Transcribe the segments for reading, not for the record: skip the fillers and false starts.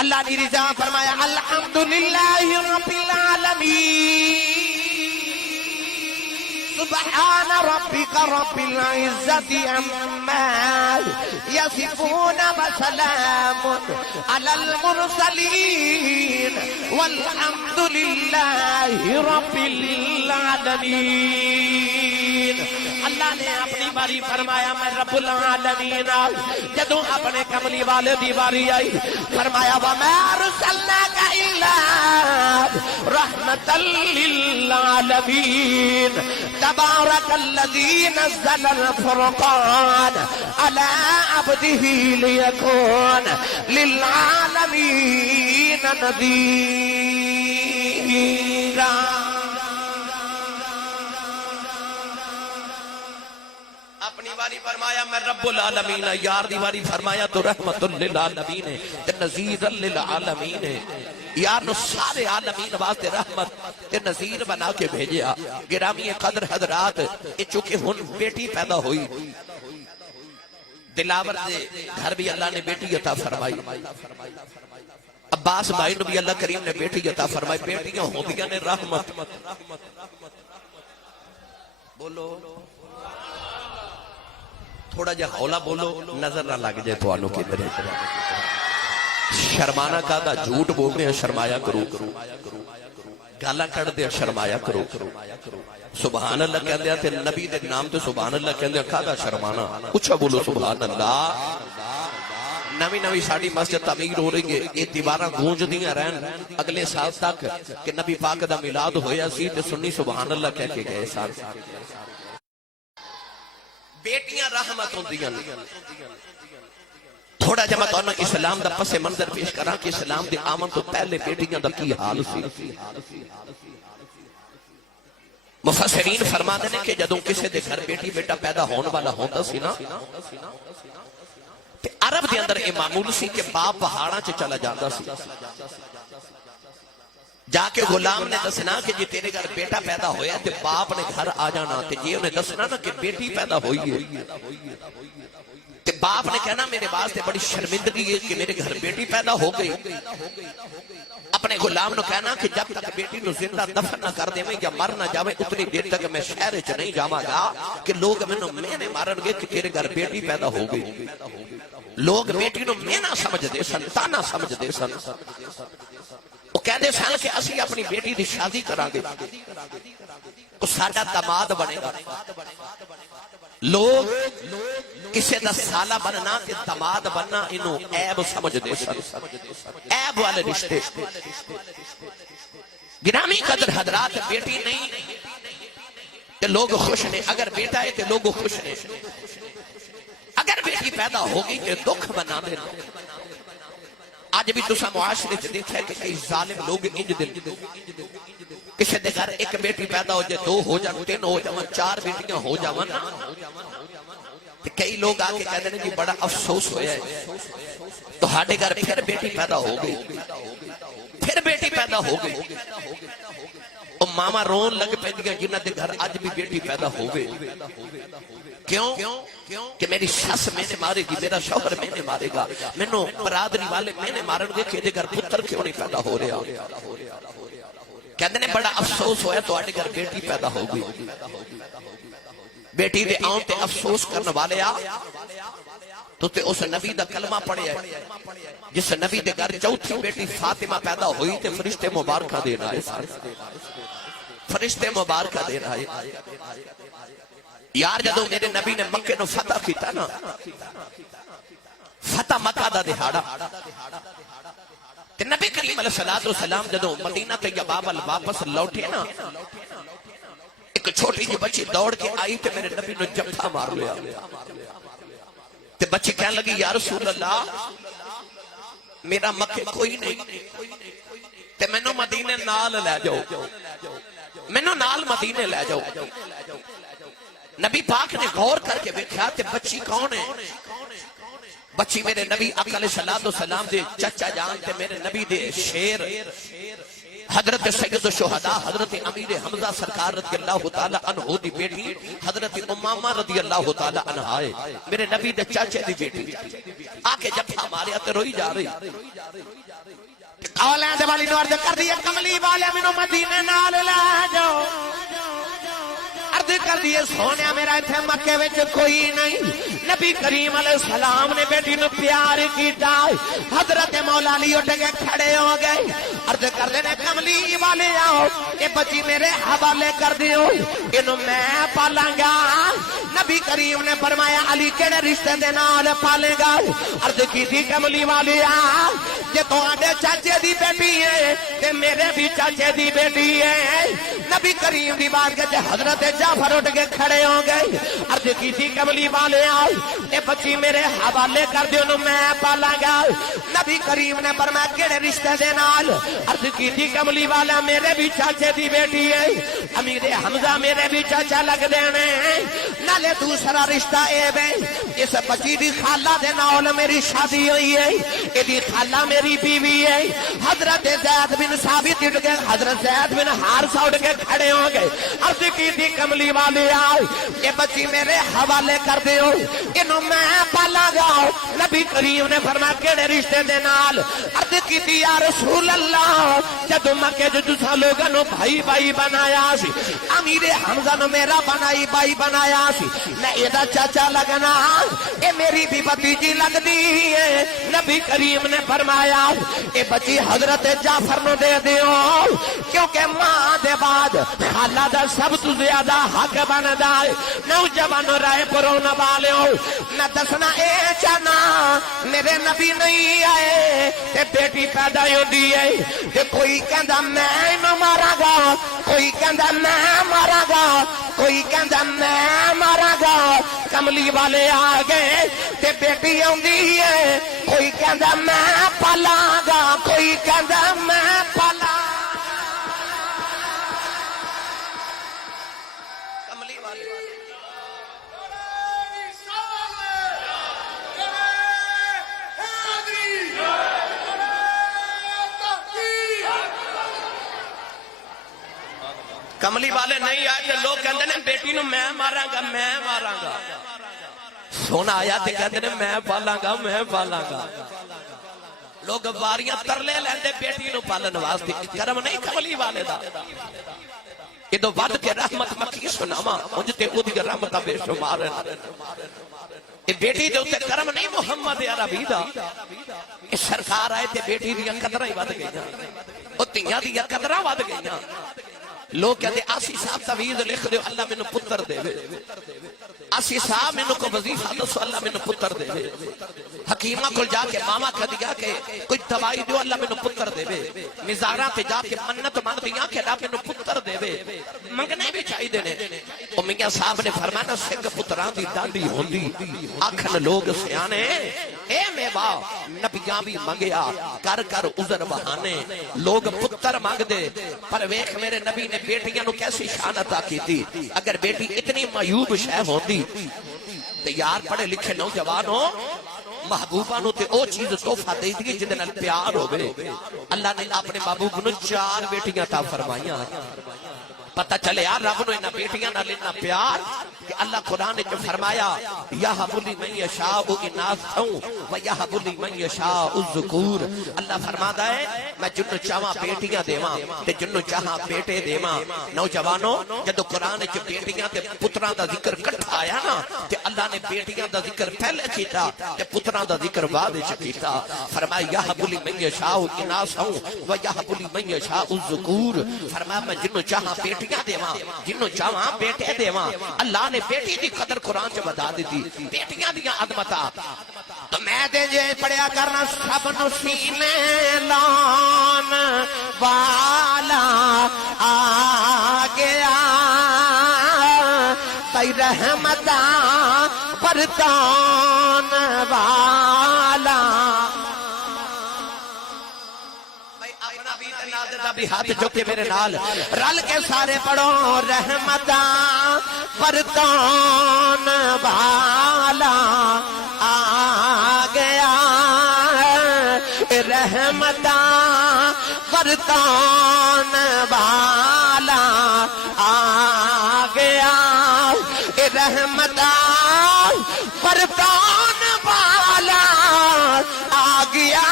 اللہ نے رضا فرمایا الحمدللہ رب العالمین سبحان ربک رب العزت عما یصفون وسلام علی المرسلین والحمد للہ رب العالمین۔ اللہ نے اپنی باری فرمایا میں رب العالمین، جدوں اپنے کملی والے دی باری آئی فرمایا وَمَا أَرْسَلْنَاكَ إِلَّا رَحْمَةً لِّلْعَالَمِينَ تبارك الذي نزل الفرقان على عبده ليكون للعالمين نذيرا۔ اپنی باری فرمایا میں رب العالمین، یار دی باری فرمایا تو رحمت للعالمین تے نذیر للعالمین، یار نو سارے عالمین واسطے رحمت تے نذیر بنا کے بھیجیا۔ گرامی قدر حضرات، یہ چونکہ ہن بیٹی پیدا ہوئی، دلاور دے گھر بھی اللہ نے بیٹی عطا فرمائی، عباس بھائی نو بھی اللہ کریم نے بیٹی عطا فرمائی۔ بیٹیاں ہوندیاں نے رحمت۔ بولو تھوڑا جا ہولا بولو، نظر نہ لگ جائے تو آنوں کی طرح۔ شرمانا کا دا جھوٹ بولنے ہیں شرمایا کرو، گالا کڑ دے شرمایا کرو۔ سبحان اللہ کہہ دیا تے نبی دے نام تے سبحان اللہ کہہ دیا کھا دا شرمانا، اچھا بولو سبحان اللہ۔ نوی نوی ساڑی مسجد تعمیر ہو رہی ہے، یہ دیوارہ گونج دیاں رہن اگلے سال تک کہ نبی پاک دا میلاد ہویا سی تے سنی سبحان اللہ کہہ کے گئے سال۔ بیٹیاں رحمت ہوندیاں۔ تھوڑا جب میں تو اسلام دا پس منظر پیش کرا کہ اسلام دے آمن تو پہلے بیٹیاں دا کی حال سی۔ مفسرین فرما دینے کہ جدوں کسے دے گھر بیٹی بیٹا پیدا ہونے والا ہوندا سی نا، تے عرب دے اندر یہ معمول سی کہ باپ پہاڑاں چ چلا جاندا سی، جا کے غلام نے دسنا کہ جی تیرے گھر بیٹا پیدا ہویا تے باپ نے گھر آ جانا، تے جی انہیں دسنا نا کہ بیٹی پیدا ہوئی ہے، تے باپ نے کہنا میرے واسطے بڑی شرمندگی ہے کہ میرے گھر بیٹی پیدا ہو گئی۔ اپنے غلام نے کہنا کہ جب تک بیٹی نو زندہ دفن نہ کر دیں یا مر نہ جاوے اتنی دیر تک میں شہر چ نہیں جاواں گا کہ لوگ میں مارن گے کہ تیرے گھر بیٹی پیدا ہو گئی۔ لوگ بیٹی نو میں نہ سمجھ دے سن، تانا سمجھ دے سن۔ وہ کہہ دے سن کہ اسی اپنی بیٹی دی شادی کران گے، وہ ساڈا داماد بنے گا۔ لوگ کسے دا سالہ بننا تے داماد بننا انہوں عیب سمجھ دے سن، عیب والے رشتے۔ گرامی قدر حضرات، بیٹی نہیں تے لوگ خوش نے، اگر بیٹا ہے تے لوگ خوش نے، اگر بیٹی پیدا ہوگی تے دکھ بنا دینا۔ آج بھی تسا معاشرے سے دیکھا ہے کہ کئی ظالم لوگ انج دل، کسی دے گھر ایک بیٹی پیدا ہو جائے، دو ہو جائے، تین ہو جائے، چار بیٹیاں ہو جائیں نا، کئی لوگ آکے کہتے ہیں جی بڑا افسوس ہویا ہے تو ہاڑے گھر پھر بیٹی پیدا ہو گئی، پھر بیٹی پیدا ہو گئی، اور ماما رون لگ پہ دیا جنہ دے گھر آج بھی بیٹی پیدا ہو گئی۔ کیوں کہ میری سس میں نے مارے گی، میرا شوہر میں نے مارے گا، میں نو برادری والے میں نے مارن گے کہ دے گھر پتر کیوں نہیں پیدا ہو رہا۔ کہتے ہیں بڑا افسوس ہویا تو آٹے گھر بیٹی پیدا ہو گئی۔ بیٹی دے آن تے افسوس کرنے والے آ تو تے اس نبی دا کلمہ پڑھے ہے، جس نبی دے گھر چوتھی بیٹی فاطمہ پیدا ہوئی تے فرشتے مبارکہ دے رہا ہے، فرشتے مبارکہ دے رہا ہے۔ یار جدو میرے نبی نے مکہ نو فتح کیتا نا، فتح مکہ دا دہاڑا، تے نبی کریم علیہ السلام جدو مدینہ طیبہ وال واپس لوٹے نا، ایک چھوٹی جی بچی دوڑ کے آئی تے میرے نبی نے جمفا مار لیا، تے بچی کہنے لگی یا رسول اللہ میرا مکہ کوئی نہیں، تے مینوں مدینے نال لے جاؤ، مینوں نال مدینے لے جاؤ۔ نبی پاک نے غور کر کے دیکھا تے بچی کون ہے؟ بچی میرے نبی آقا علیہ السلام دے چچا جان تے میرے نبی دے شیر حضرت سید الشہداء حضرت امیر حمزہ سرکار رضی اللہ تعالیٰ عنہ دی بیٹی حضرت امامہ رضی اللہ تعالیٰ عنہ آئے، میرے نبی دے چاچے دی بیٹی آکے جب ہمارے آتے روئی جا رہی، اولاد والی نو عرض کر دی کملی والے مینوں مدینے نال لے جاؤ عرض کر دی سونیا میرا ایتھے مکے وچ کوئی نہیں نبی کریم علیہ السلام نے بیٹی نو پیار کیتا حضرت مولا علی اٹھ کے کھڑے ہو گئے عرض کر دے کملی والے آؤ اے بچی میرے حوالے کر دیو اینو میں پالاں گا نبی کریم نے فرمایا علی کیڑے رشتے دے نال پالے گا عرض کیتی کملی والے آ جے تواڈے چاچے دی بیٹی ہے تے میرے بھی چاچے دی بیٹی ہے نبی کریم دی بات کے حضرت جعفر اٹھ کے کھڑے ہو گئے عرض کیتی کملی والے آ اے بچی میرے حوالے کر دیو نو میں پالاں گا نبی کریم نے فرمایا کیڑے رشتے دے نال عرض کیتی کملی والا میرے بھی چاچے دی بیٹی ہے امیر حمزہ میرے بھی چاچا لگ دینے نالے دوسرا رشتہ اے بے اس بچی دی خالہ دے نال میری شادی ہوئی ہے اے دی خالہ میری بیوی ہے حضرت زید بن ثابت اٹھ کے حضرت زید بن حارثہ اٹھ کے کھڑے ہو گئے عرض کیتی کملی والے آؤ اے بچی میرے حوالے کر دیو انہوں میں پالا گا نبی کریم نے فرمایا کیڑے رشتے دے نال عرض کیتی یا رسول اللہ جدو مکے جو تساں لوگاں نو بھائی بھائی بنایا سی امیر حمزہ نو میرا بنائی بھائی بنایا سی میں ایدا چاچا لگنا اے میری بھی بھتیجی لگ دی ہے نبی کریم نے فرمایا اے بچی حضرت جعفر نو دے دیو کیونکہ ماں دے بعد خالہ دا سب تو زیادہ حق بندا ہے نوجوانو رائے پرو نبالے ہو میں دسنا اے چانا میرے نبی نہیں آئے تے بیٹی پیدا ہوندی ہے تے کوئی کہندا میں انہوں مارا گا کوئی کہندا میں مارا گا کوئی کہندا میں مارا گا کملی والے آ گئے تے بیٹی ہوندی ہے کوئی کہندا میں پالاں گا کوئی کہندا میں پالاں کملی والے کملی والے نہیں آئے تے لوگ کہندے نے بیٹی نو میں ماراں گا میں ماراں گا سونا آیا تے کہندے نے میں پالاں گا میں پالاں گا لوگ واریاں ترلے لیندے بیٹی نو پالن واسطے کرم نہیں کملی والے دا ادو ود کے رحمت مکی سناواں انج تے اودی رحمت بے شمار اے بیٹی دے اوتے کرم نہیں محمد عربی دا اے سرکار آئے تے بیٹی دی قدراں ہی ود گئیاں او تیاں دی قدراں ود گئیاں لوگ کہتے آسی صاحب تویز لکھ دیو اللہ میں نو پتر دے آسی صاحب میں نو کو وظیفہ دسو اللہ میں نو پتر دے حکیمہ کو جا کے ماما کہہ دیا کہ کوئی دوائی دیو اللہ میں نو پتر دے مزارہ پہ جا کے منت مان دیا کہ اللہ میں نو پتر دے منگنے بھی چاہی دینے اور میاں صاحب نے فرمانا سنگ پتران دی دادی ہوندی آکھن لوگ سیانے اے میوا نبیاں بھی منگیا کر کر عذر بہانے لوگ پتر مانگ دے پر ویکھ میرے نبی نے بیٹیاں نو کیسی شان عطا کی تھی اگر بیٹی اتنی معیوب شے ہوندی تے یار پڑھے لکھے نوجوان ہو محبوبہ نو تے او چیز تحفہ دے دی جدے نال پیار ہوے اللہ نے اپنے محبوب نو 4 بیٹیاں عطا فرمائیاں پتہ چلے یار رب نو انہاں بیٹیاں نال اتنا پیار کہ اللہ قرآن نے فرمایا یہب لمن یشاء اناثا ویہب لمن یشاء الذکور اللہ فرماتا ہے میں جنوں چاہاں بیٹیاں دیواں تے جنوں چاہاں بیٹے دیواں نوجوانوں جدوں قرآن وچ بیٹیاں تے پتراں دا ذکر کٹھا آیا نا تے اللہ نے بیٹیاں دا ذکر پہلے کیتا تے پتراں دا ذکر بعد وچ کیتا فرمایا یہب لمن یشاء اناثا ویہب لمن یشاء الذکور فرمایا میں جنوں چاہاں بیٹیاں دیواں جنوں چاہاں بیٹے دیواں اللہ نے بیٹی دی قدر قرآن چ بتا دیتی بیٹیاں دیاں عظمتاں تو میں تے جے پڑھیا کرنا سب نو سینے لان والا آ گیا تئی رحمتاں برتان والا بھی ہاتھ چکے میرے نال رل کے سارے پڑھو رحمتاں برتان والا آ گیا رحمتاں برتان والا آ گیا رحمتاں برتان والا آ گیا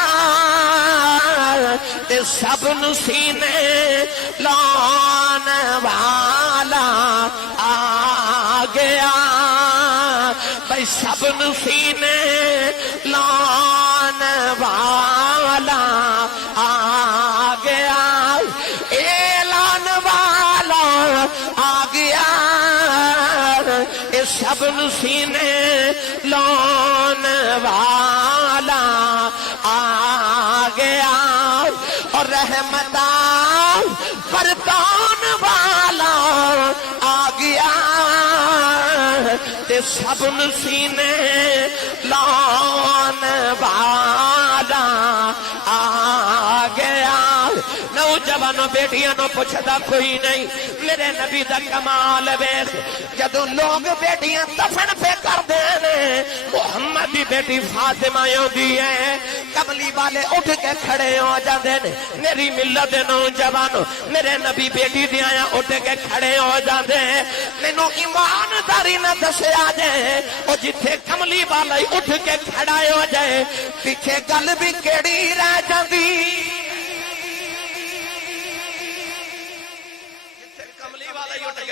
تے سب نو سینے لاؤن والا آ گیا بھئی سب نو سینے لاؤن والا آ گیا اعلان والا آ گیا اے سب نو سینے لاؤن والا آ گیا اور رحمتہ برتان والا آ گیا تے سب نو سینے لاؤن والا آ گیا نوجوانوں بیٹیاں نو پوچھدا کوئی نہیں میرے نبی دا کمال ویکھ جدوں لوگ بیٹیاں دفن پہ کر دے محمد دی بیٹی فاطمہ ہوندی ہے کملی والے اٹھ کے کھڑے ہو جاندے نے میری ملت دے نوجوانوں میرے نبی بیٹی دیاں اٹھ کے کھڑے ہو جاندے مینوں ایمانداری نہ دسیا جے او جتھے کملی والا اٹھ کے کھڑا ہو جائے پیچھے گل بھی کیڑی رہ جاندی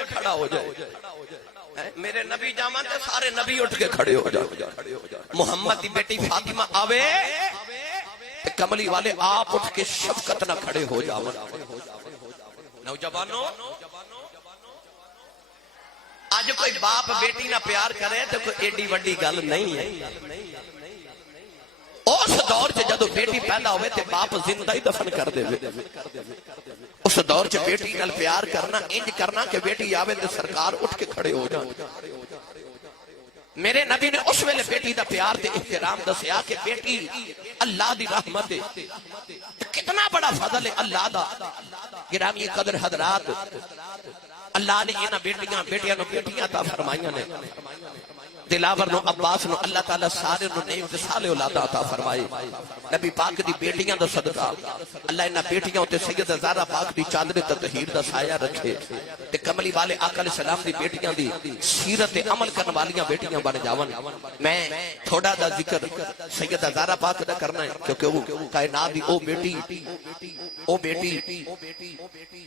کھڑا ہو جائے میرے نبی جامان تے سارے نبی اٹھ کے کھڑے ہو جائے محمد دی بیٹی فاطمہ آوے کملی والے آپ اٹھ کے شفقت نہ کھڑے ہو جاؤ نوجوانوں آج کوئی باپ بیٹی نہ پیار کرے تو کوئی ایڈی وڈی گل نہیں ہے اس دور سے جدو بیٹی پیدا ہوئے تے باپ زندہ ہی دفن کر دے اس دور سے بیٹی نال پیار کرنا انج کرنا کہ بیٹی آوے تے سرکار اٹھ کے کھڑے ہو جائیں میرے نبی نے اس ویلے بیٹی دا پیار تے احترام دسیا کہ بیٹی اللہ دی رحمت ہے کتنا بڑا فضل ہے اللہ دا گرامی قدر حضرات اللہ نے انہاں بیٹیاں نو بیٹیاں عطا فرمائیاں نے دلاور نو عباس نو اللہ تعالیٰ سارے نو نیک تے صالح اولاد عطا فرمائے نبی پاک دی بیٹیاں دا صدقہ اللہ انہاں بیٹیاں تے سید زہرا پاک دی چادر تطہیر دا سایہ رکھے تے کملی والے آقا علیہ السلام دی بیٹیاں دی سیرت عمل کرن والیاں بیٹیاں بن جاون میں تھوڑا دا ذکر سید زہرا پاک دا کرنا ہے کیونکہ وہ کائنات دی او بیٹی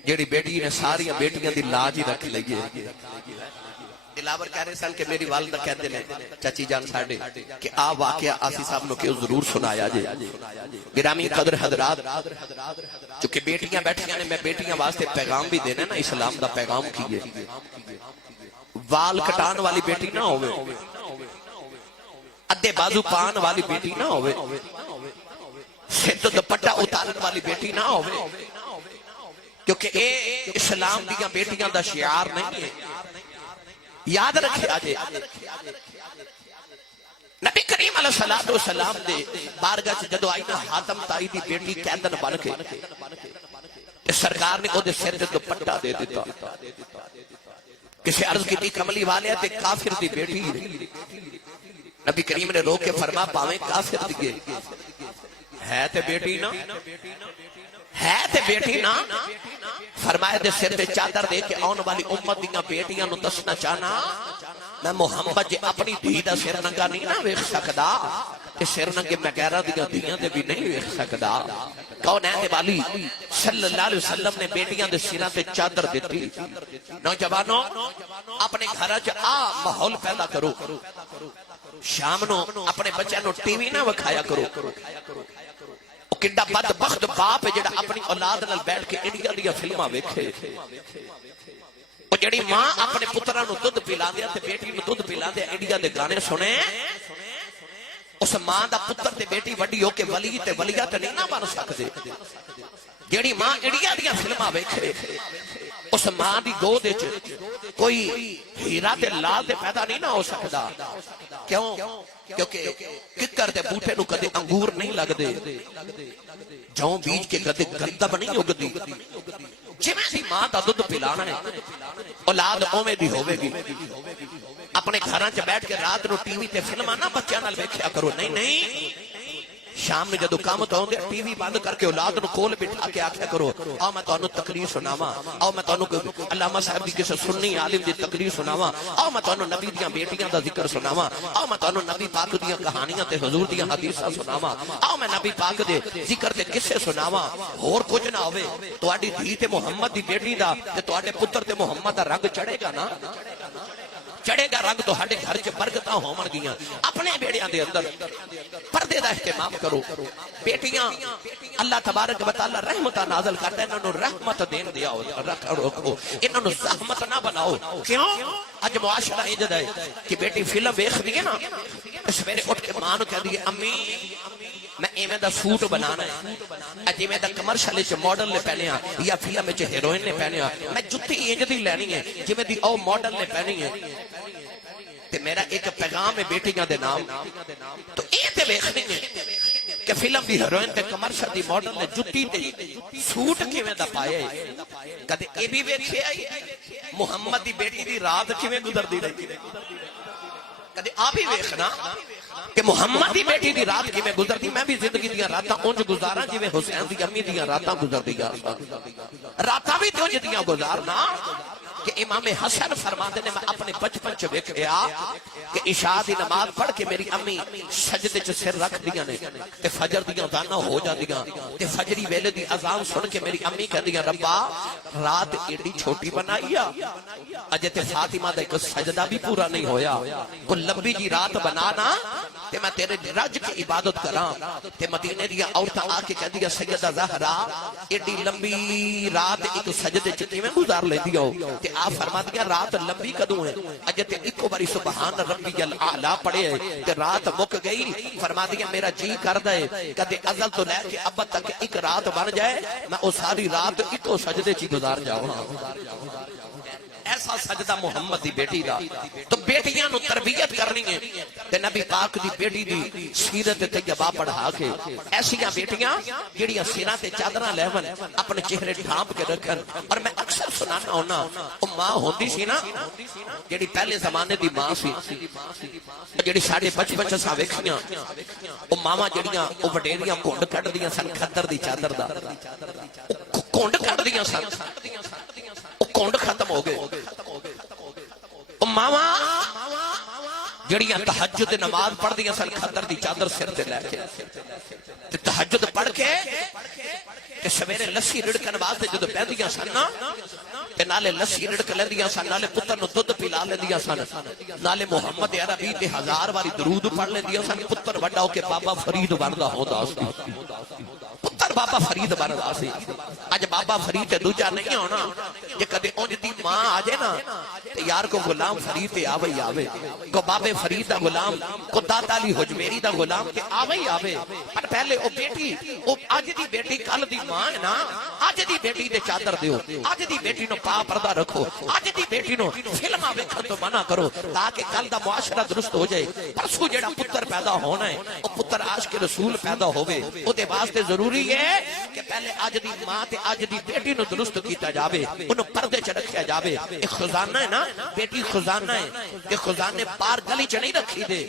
جیڑی بیٹی نے ساری بیٹیاں دی لاج ہی رکھ لئی ہے دلاور کہہ رہے سن کہ میری والدہ کہتے ہیں چاچی جان ساڑھے کہ آپ واقعہ آسی صاحب نو کیوں ضرور سنایا جے گرامی قدر حضرات چونکہ بیٹیاں بیٹھیاں نے میں بیٹیاں واسطے پیغام بھی دینا نا اسلام دا پیغام کیے وال کٹان والی بیٹی نہ ہوئے ادھے بازو پان والی بیٹی نہ ہوئے سر تو دوپٹہ اتارن والی بیٹی نہ ہوئے کیونکہ اے اسلام دیاں بیٹیاں دا شعار نہیں ہے یاد رکھے آجے نبی کریم علیہ السلام دے بارگاہ سے جدو آئی نا حاتم تائی دی بیٹی کیندن بن کے سرکار نے کو دے سر دے دوپٹہ دے دیتا کسی عرض کی تھی کملی والے تے کافر دی بیٹی نبی کریم نے رو کے فرما پاویں کافر دیئے ہے تے بیٹی نا ہے تے بیٹی نا فرمائے دے سر تے چادر دے کے آن والی امت دیاں بیٹیاں نو دسنا چاہنا میں محمد جے اپنی دھی دا سر ننگا نہیں نہ ویکھ سکدا تے سر ننگے مغیرہ دیاں دے بھی نہیں ویکھ سکدا کون ہے دے والی صلی اللہ علیہ وسلم نے بیٹیاں دے سراں تے چادر دیتی نوجوانوں اپنے گھراں چ آ ماحول پیدا کرو شام نو اپنے بچے نو ٹی وی نہ وکھایا کرو کڈا بدبخت باپ ہے جڑا اپنی اولاد نال بیٹھ کے انڈیا دی فلماں ویکھے او جڑی ماں اپنے پتراں نو دودھ پلاندے تے بیٹی نو دودھ پلاندے انڈیا دے گانے سنے اس ماں دا پتر تے بیٹی وڈی ہو کے ولی تے ولیہ تے نہیں نہ بن سکدے جڑی ماں انڈیا دی فلماں ویکھے اس ماں دی گود وچ کوئی ہیرا تے لال تے پیدا نہیں نہ ہو سکدا کیوں کیونکہ ککر دے بوٹے نو کدے انگور نہیں لگ دے جاؤں بیج کے کدے گندم نہیں اگدی جویں دی ماں دا دودھ پلانا ہے اولاد اوویں دی ہوے گی اپنے گھراں چ بیٹھ کے رات نو ٹی وی تے فلماں نہ بچیاں نال ویکھیا کرو نہیں شام میں جدو کام تو ہوندے ٹی وی بند کر کے اولاد نو کول بٹھا کے آکھیا کرو آؤ میں تانوں تقریر سناواں، آؤ میں تانوں علامہ صاحب دی کسے سنی عالم دی تقریر سناواں، آؤ میں تانوں نبی دیاں بیٹیاں دا ذکر سناواں، آؤ میں تانوں نبی پاک دیاں کہانیاں تے حضور دیاں حدیثاں سناواں، آؤ میں نبی پاک دے ذکر تے قصے سناواں، ہور کچھ نہ ہوے تہاڈی دھی تے محمد دی بیٹی دا تے تہاڈے پتر تے محمد دا رنگ چڑھے گا نا، چڑھے گا رنگ تو ہڈے گھر چ برکتاں ہون گیاں۔ اپنے بیڑیاں دے اندر پردے دا اہتمام کرو۔ بیٹیاں اللہ تبارک و تعالی رحمتاں نازل کردا انہاں نوں رحمت دین دیا رکھو، انہاں نوں زحمت نہ بناؤ۔ کیوں؟ اج معاشرہ انج دا ہے کہ بیٹی فلم ویکھدی ہے نا سویرے اٹھ کے ماں نوں کہندی ہے امی میں ایویں دا سوٹ بنانا ہے، اج ایویں دا کمرشل وچ ماڈل نے پہنیا یا فلم وچ ہیروئن نے پہنیا، میں جُتی انج دی لینی ہے جویں دی او ماڈل نے پہنی ہے۔ تے میرا ایک پیغام ہے بیٹیاں دے نام تو اے تے ویکھنی ہے کہ فلم دی ہیروئن تے کمرشل دی ماڈل نے جُتی تے سوٹ کیویں دا پایا ہے، کدے اے بھی ویکھیا محمد دی بیٹی دی رات کیویں گزردی رہی، کدے آ بھی ویکھنا کہ محمد دی بیٹی دی رات کیویں گزردی۔ میں بھی زندگی دیاں راتاں اونج گزاراں جویں حسین دی امی دیاں راتاں گزردیاں راتاں بھی تے اونج دیاں گزارنا کہ امام حسن فرماتے نے میں اپنے بچپن چ ویکھیا کہ عشاء دی نماز پڑھ کے میری امی سجدے چ سر رکھ دیاں نے تے فجر دیاں داناں ہو جاندیاں تے فجری ویلے دی اذان سن کے میری امی کہندیاں ربا رات ایڈی چھوٹی بنائی آ اجے تے فاطمہ دا ایک سجدہ بھی پورا نہیں ہویا، کو لمبی جی رات بنانا تے میں تیرے رج کی عبادت کراں۔ تے مدینے دیا عورتاں آ کے کہندیاں سیدہ زہرا ایڈی لمبی رات ایک سجدے چ کیویں گزار لیندی ہو؟ تے آپ فرما دیا رات لمبی کدوں ہے؟ اجے تے ایکو باری سبحان ربی الاعلی پڑھے تے رات مک گئی۔ فرما دیا میرا جی کردا ہے کدے ازل تو لے کے اب تک ایک رات بن جائے میں او ساری رات ایکو سجدے چ گزار جاواں۔ ایسا سجدہ محمد دی بیٹی دا۔ تو بیٹیاں نو تربیت کرنی ہے تے نبی پاک دی بیٹی دی سیرت طیبہ پڑھا کے ایسیاں بیٹیاں جڑیاں سراں تے چادراں لیون اپنے چہرے ڈھانپ کے رکھن۔ اور میں اکثر سنانا ہونا او ماں ہوندی سی نا جڑی پہلے زمانے دی ماں سی جڑی ساڈے بچپن چ سا ویکھیاں او ماواں جڑیاں او وڈیریاں کھنڈ کڈدیاں سن کھدر دی چادر دا کھنڈ کڈدیاں سن کونڈ ختم ہو گئے۔ ماواں جڑیاں تہجد نماز پڑھ دیاں سن کھدر دی چادر سر تے لے کے تہجد پڑھ کے تے سویرے لسی رڑکن واسطے جدو پہندیاں سن تے نالے لسی رڑک لیندیاں سن، نالے پتر نو دودھ پلا لیندیاں سن، نالے محمد عربی تے 1000 واری درود پڑھ لیندیاں سن۔ پتر وڈا ہو کے بابا فرید بندا ہوندا سی، پتر بابا فرید بندا سی۔ اج بابا فرید تے دوجا نہیں ہونا، جے کدے اونج دی ماں آ جائے نا تے یار کو غلام فرید تے آوے ہی آوے، کو بابے فرید دا غلام، کو داتا علی حجویری دا غلام تے آوے ہی آوے۔ پر پہلے او بیٹی او اج دی بیٹی کل دی ماں ہے نا، اج دی بیٹی دے چادر دیو، اج دی بیٹی نو پا پردہ رکھو، اج دی بیٹی نو فلماں ویکھن تو منع کرو تاکہ کل دا معاشرہ درست ہو جائے۔ پرسوں جڑا پتر پیدا ہونا ہے او پتر عاشق رسول پیدا ہوے، او دے واسطے ضروری ہے کہ پہلے اج دی ماں تے اج دی بیٹی نو درست کیتا جاوے، انہوں پردے چ رکھیا جاوے۔ ایک خزانہ ہے نا، بیٹی خزانہ ہے کہ خزانے پار گلی چ نہیں رکھی دے،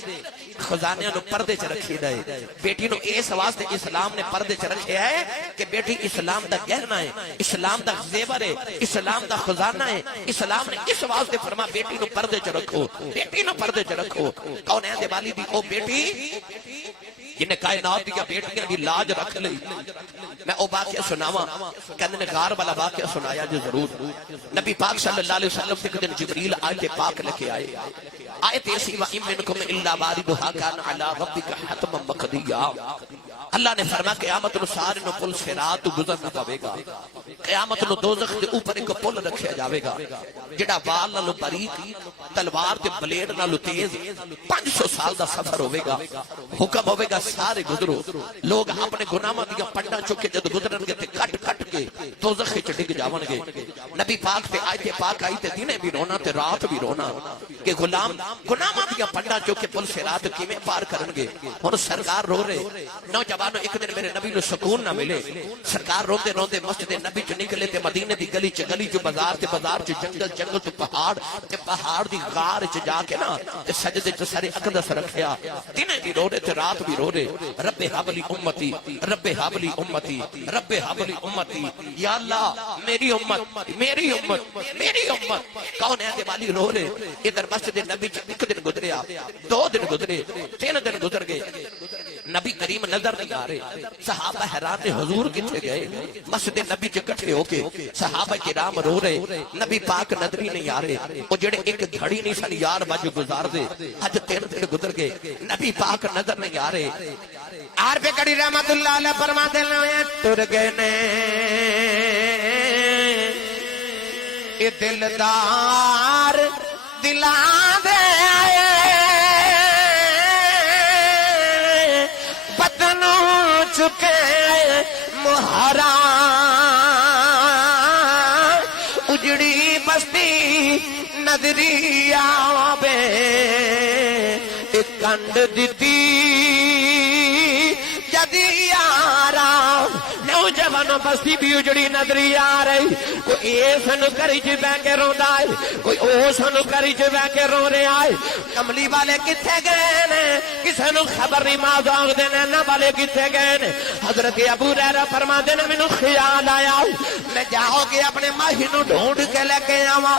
خزانے نو پردے چ رکھی دے۔ بیٹی نو اس واسطے اسلام نے پردے چ رکھیا ہے کہ بیٹی اسلام دا گہنا ہے، اسلام دا زیور ہے، اسلام دا خزانہ ہے۔ اسلام نے اس واسطے فرما بیٹی نو پردے چ رکھو، بیٹی نو پردے چ رکھو۔ کون ہے دیوالی دی او بیٹی جنہیں کائنات دیا بیٹیاں دی لاج رکھ لئی۔ میں او واقعہ سناواں، کہنے نے غار والا واقعہ سنایا جو ضرور۔ نبی پاک صلی اللہ علیہ وسلم سے دن جبریل آیت پاک لکھے آئے، آیت ایسی وَإِن مِّنكُمْ إِلَّا وَارِدُهَا كَانَ عَلَىٰ رَبِّكَ حَتْمًا مَّقْضِيًّا۔ اللہ نے فرمایا قیامت نو سارے نو پل صراط گزرنا پوے گا، قیامت نو دوزخ دے اوپر ایک پل رکھیا جاوے گا جڑا وال نالوں باریک تلوار تے بلیڈ نالوں تیز 500 سال دا سفر ہوے گا۔ حکم ہوے گا سارے گزرو، لوگ اپنے گناہاں دیاں پنڈاں چک کے جد گزرن گے تے کٹ کٹ کے دوزخ وچ ڈگ جاون گے۔ نبی نبی پاک تے آیت پاک آئی تے دنے بھی رونا تے رات بھی رونا کہ غلاماں دیا پنڈا جو کہ پل سے رات کیویں پار کرنگے ہن سرکار رو رہے نوجوانوں ایک دن میرے نبی نو سکون نہ ملے سرکار روندے روندے مسجد نبی چ نکلے تے مدینے دی گلی چ بازار تے بازار چ جنگل تے پہاڑ دی غار چ جا کے نا تے سجدے چ سارے اقدس رکھیا دنے بھی رو رہے تے رات بھی رو رہے رب حبلی امتی رب حبلی امتی رب حبلی امتی یا اللہ میری امت میری امت میری امت کون ہے والی رو رہے ادھر مسجد نبی چ ایک دن گزریا 2 دن گزرے 3 دن گزر گئے نبی کریم نظر نہیں آ رہے صحابہ حیران نے حضور کتنے گئے مسجد نبی چ اکٹھے ہو کے صحابہ کرام رو رہے نبی پاک نظر ہی نہیں آ رہے وہ جڑے ایک گھڑی نہیں سن یار بج گزار دے اج 3 دن گزر گئے نبی پاک نظر نہیں آ رہے عارف کڑی رحمت اللہ علیہ فرماتے ہیں ٹر گئے نے اے دلدار دلاں دے آئے بدنوں چکے مہارا اجڑی بستی نظری آوے ایک کنڈ دیتی جدی آرا نوجوانوں بستی بھی اجڑی نظری آ رہی کوئی ایسن کری جی بین کے رو دائے کوئی اوسن کری جی بین کے رو رہے آئے کملی والے کتھے گئے نے کسے نو خبر نہیں مازاگ دینے نہ والے کتھے گئے نے حضرت ابو ہریرہ فرما دینے میں نو خیال آیا میں جاؤ گے اپنے ماہی نو ڈھونڈ کے لے کے آوا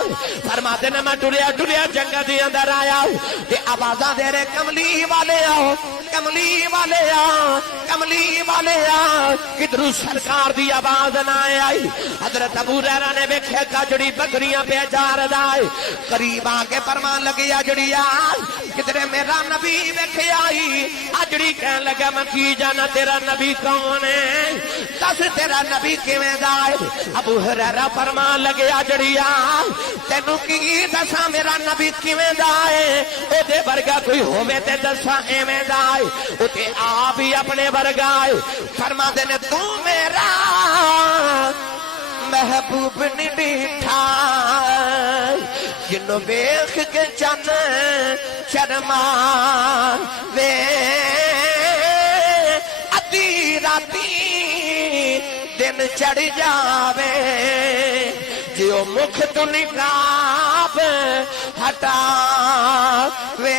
فرما دینے میں ٹریا جنگا دی اندر آیا تے آوازاں دے رہے کملی والے آؤ کملی والے آؤ کملی والے آؤ کدھرو سرکار دی آواز نہ آئی حضرت ابو ہریرہ نے ویکھیا کجڑی بکریاں پہ جار دائے قریب آ کے فرمان لگی اجڑی آئی کدھرے میرا نبی ویکھیا آئی اجڑی کہنے لگا میں کی جانا تیرا نبی کون ہے دس تیرا نبی کیویں دائے ابو ہریرہ فرمان لگے اجڑی آئی تینوں کی دسا میرا نبی کیویں دائے او دے ورگا کوئی ہووے تے دسا ایویں دائے او تے آ بھی اپنے ورگائے فرما دے نے تو میرا محبوب نہیں ڈیٹھا جنو بیخ کے چن شرما وے ادھی راتی دن چڑھ جاوے جیو مکھ تو نقاب ہٹا وے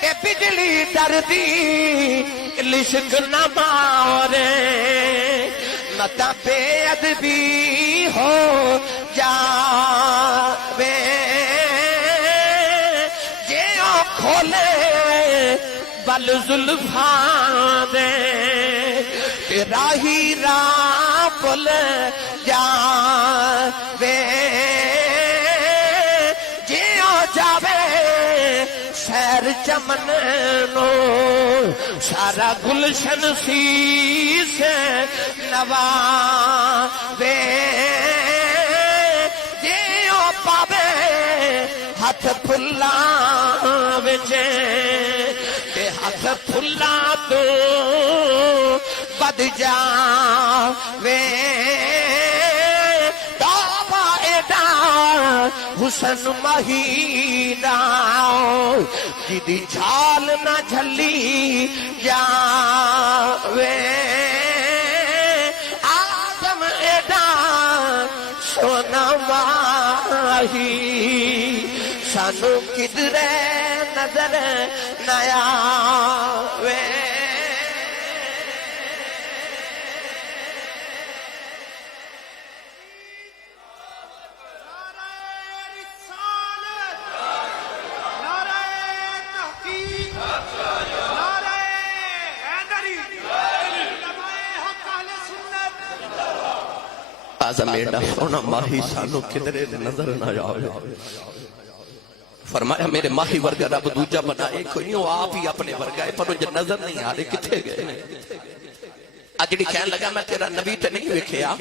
اے بجلی ڈردی لشک نہ مارے متا بے ادبی ہو جاوے جے کھولے بل زلفاں دے تیرا ہی راہ بھول جاوے جے جاوے سیر چمن نو سارا گلشن سی سے نواوے جے او پاوے ہاتھ پھلاں وچے تے ہاتھ پھلاں تو بد جاوے حسن مہینہ جدی جھال نہ جھلی جاوے آدم ایڈا سونا ماہی سانو کدرے نظر نہ آوے میرا سونا ماہی سانو کدرے نظر نہ آوے فرمایا میرے ماہی ورگا رب دوجا بنائے کوئی نہیں وہ آپ ہی اپنے ورگائے پر مجھے نظر نہیں آ رہے کتھے گئے اجڑی کہنے لگا میں تیرا نبی تے نہیں ویکھیا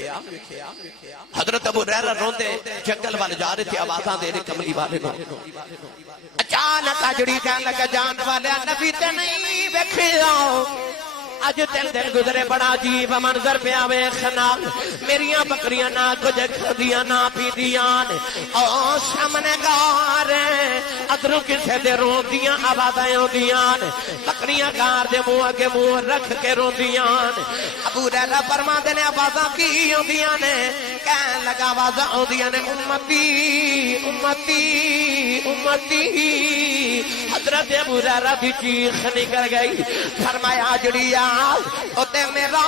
حضرت ابو ہریرہ روندے جنگل والے جا رہے تھے آوازاں دے رہے کملی والے نو اچانک اجڑی کہنے لگا جان والے نبی تے نہیں ویکھیا اج 3 دن گزرے بڑا عجیب منظر پیا ویکھنا میریاں بکریاں نہ کچھ کھدیاں نہ پیندیاں او سامنے گار ادھروں کسے دے روندیاں آوازاں آوندیاں بکریاں گار دے منہ اگے منہ رکھ کے روندیاں ابو ہریرہ فرماندے نے آوازاں کی آوندیاں نے کہن لگا آوازاں آوندیاں نے امتی امتی امتی حضرت ابو ہریرہ دی چیخ نکل گئی فرمایا جڑیا اوتے میرا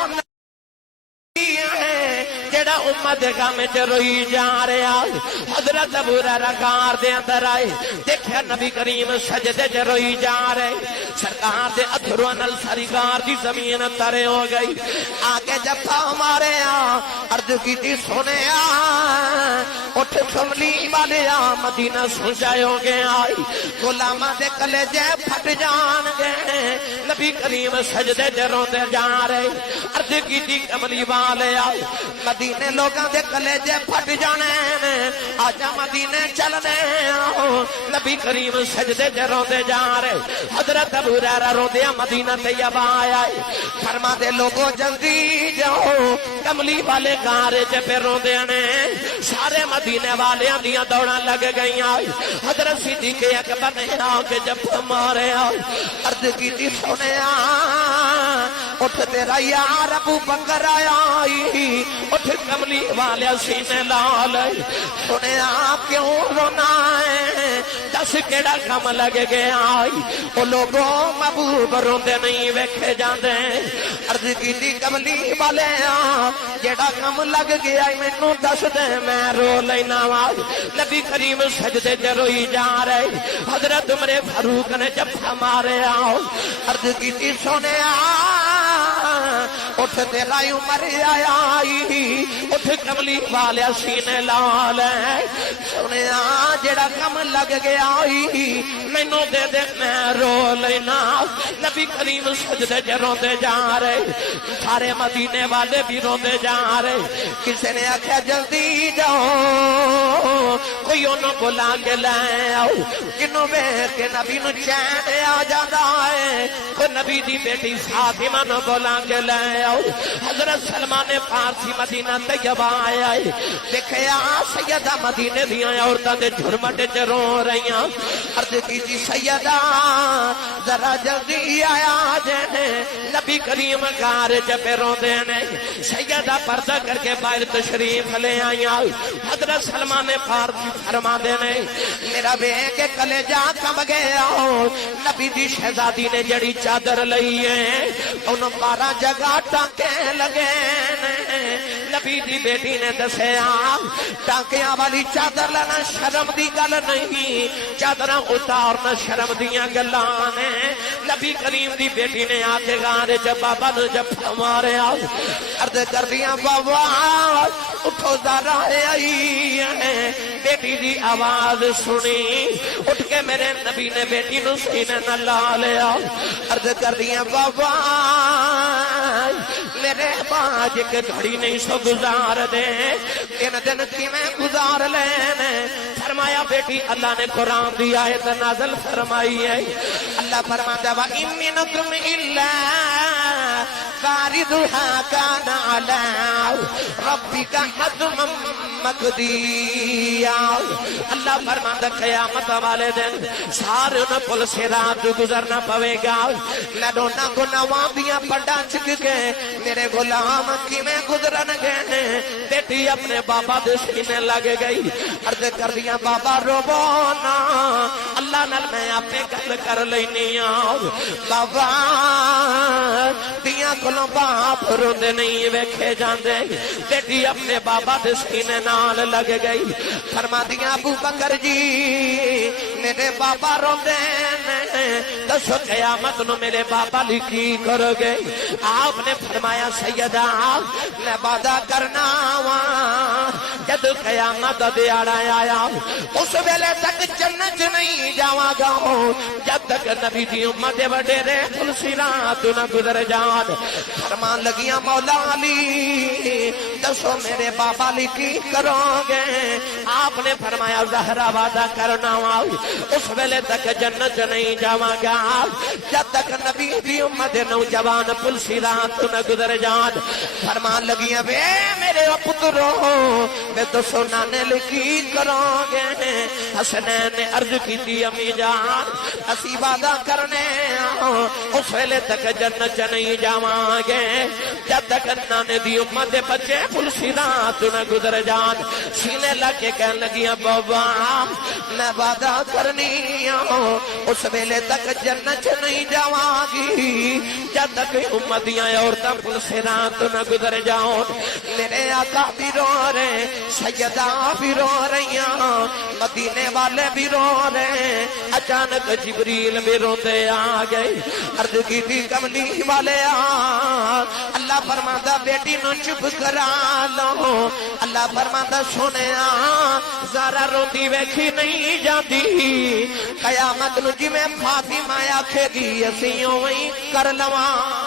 جڑا امت دے کام وچ روئی جا رہا حضرت ابو ہریرہ غار دے اندر آئے دیکھیا نبی کریم سجدے وچ روئی جا رہے سرکار دے اتھروں نال ساری غار دی زمین ترے ہو گئی آگے جفا ماریا عرض کیتی سنیا اٹھ کملی والیا مدینہ سجائے ہو گیا غلاماں دے کلیجے پھٹ جان گے نبی کریم سجدے وچ روندے جا رہے عرض کیتی کملی والیا مدینے لوگاں دے کلیجے پھٹ جانے آجا مدینے چلنے نبی کریم سجدے تے روندے جا رہے حضرت ابو ہریرہ روندیا مدینہ طیبہ آیا فرما دے لوگوں جلدی جاؤ کملی والے گارے چ پہ روندے نے سارے مدینے والیاں دیاں دوڑاں لگ گئیاں حضرت صدیق اکبر نے آ کے جب مارے عرض کیتی سنیا اٹھ تیرا یار ابو بکر آیا اٹھ کملی والے سینے لال سنیا کیوں رونا ہے دس کیڑا کم لگ گیا او لوگوں محبوب روندے نہیں ویکھے جاندے عرض کیتی کملی والے جیڑا کم لگ گیا مینوں دس دے میں رو لینا وا نبی کریم سجدے تے روئی جا رہے حضرت عمر فاروق نے جفا مارے عرض کیتی سنیا اٹھ تیرا عمر آیا اٹھ کملی والے سینے لال سنیا جڑا کم لگ گیا مینوں دے دے میں رو لینا نبی کریم سجدے تے روندے جا رہے سارے مدینے والے بھی روندے جا رہے کسی نے آخیا جلدی جاؤ کوئی انہوں بلا کے لے آؤ جنوں ویکھ کے نبی نو چین آ جاتا ہے کوئی نبی دی بیٹی فاطمہ نو بلا کے لے آؤ حضرت سلمان فارسی مدینہ طیبہ آیا دیکھیا سیدہ مدینے دیاں عورتاں دے جھرمٹ چ رو رہیاں عرض کیتی سیدہ ذرا جلدی آیا جے نبی کریم غار چ پہ روندے نے سیدہ پردہ کر کے باہر تشریف لے آئیاں حضرت سلمان فارسی فرماندے نے میرا ویکھ کے کلیجہ کم گیا نبی دی شہزادی نے جڑی چادر لئی ہے انہوں 12 جگہ ٹانکے لگے نبی دی بیٹی نے دسیا ٹانکیاں والی چادر لینا شرم دی گل نہیں چادراں اتارنا شرم دیاں گلاں نے نبی کریم دی بیٹی نے آ کے غار چ بابا نو جفا ماریا عرض کر دیاں بابا اٹھو ذرا آئی بیٹی دی آواز سنی اٹھ کے میرے نبی نے بیٹی نو سینے نہ لا لیا عرض کر دیاں بابا میرے باج کے گھڑی نہیں سو گزار دے 3 دن کی میں گزار لینے فرمایا بیٹی اللہ نے قرآن دی آیت نازل فرمائی ہے اللہ فرماتا وَإِن مِّنكُمْ إِلَّا واردها كان على ربك حتما مقضيا اللہ فرماتا قیامت والے دن سارے ان پل سے رات گزرنا پوے گا میں رونا گناہاں دیاں پڑا چک کے میرے غلام کی میں گزرن گئے بیٹی اپنے بابا دے سینے لگ گئی عرض کر دیا بابا روبو نا اللہ نال میں اپنے گل کر لینی بابا دیاں کولوں باپ روندے نہیں ویکھے جاندے بیٹی اپنے بابا دے سینے نال لگ گئی فرما دیا ابو بکر جی میرے بابا روندے دسو قیامت نو میرے بابا لکھی کرو گے آپ نے فرمایا سیدہ میں وعدہ کرنا وا جد قیامت دیاڑا آیا اس ویلے تک جنت نہیں جاواں گا جب تک نبی دی امت وڈیرے پل صراط نہ گزر جان فرمان لگیاں مولا علی دسو میرے بابا علی کی کرو گے آپ نے فرمایا زہرا وعدہ کرنا اس ویلے تک جنت نہیں جاواں گا جب تک نبی دی امت نوجوان پل صراط نہ گزر جان فرمان لگیاں وے میرے پترو میں دسو نانے لکی کرو گے حسنین نے عرض کی تھی امی جان اسی وعدہ کرنے اس ویلے تک جنت نہیں جاواں گے جب تک نانے دی امت بچے پل صراط نہ گزر جان سینے لگے کہنے لگیاں بابا میں وعدہ کرنی اس ویلے تک جنت نہیں جاواں گی جب تک امتیاں عورتاں پل صراط نہ گزر جاؤ میرے آقا بھی رو رہے سیدہ بھی رو رہی مدینے والے بھی رو رہے اچانک جبریل بھی روتے آ گئے عرض کی تھی کملی والے اللہ فرماتا بیٹی نو چپ کرا لو اللہ فرماتا سونے ذرا روتی ویکھی نہیں جاتی قیامت نو جی میں فاطمہ آکھے گی اسی اویں کر لواں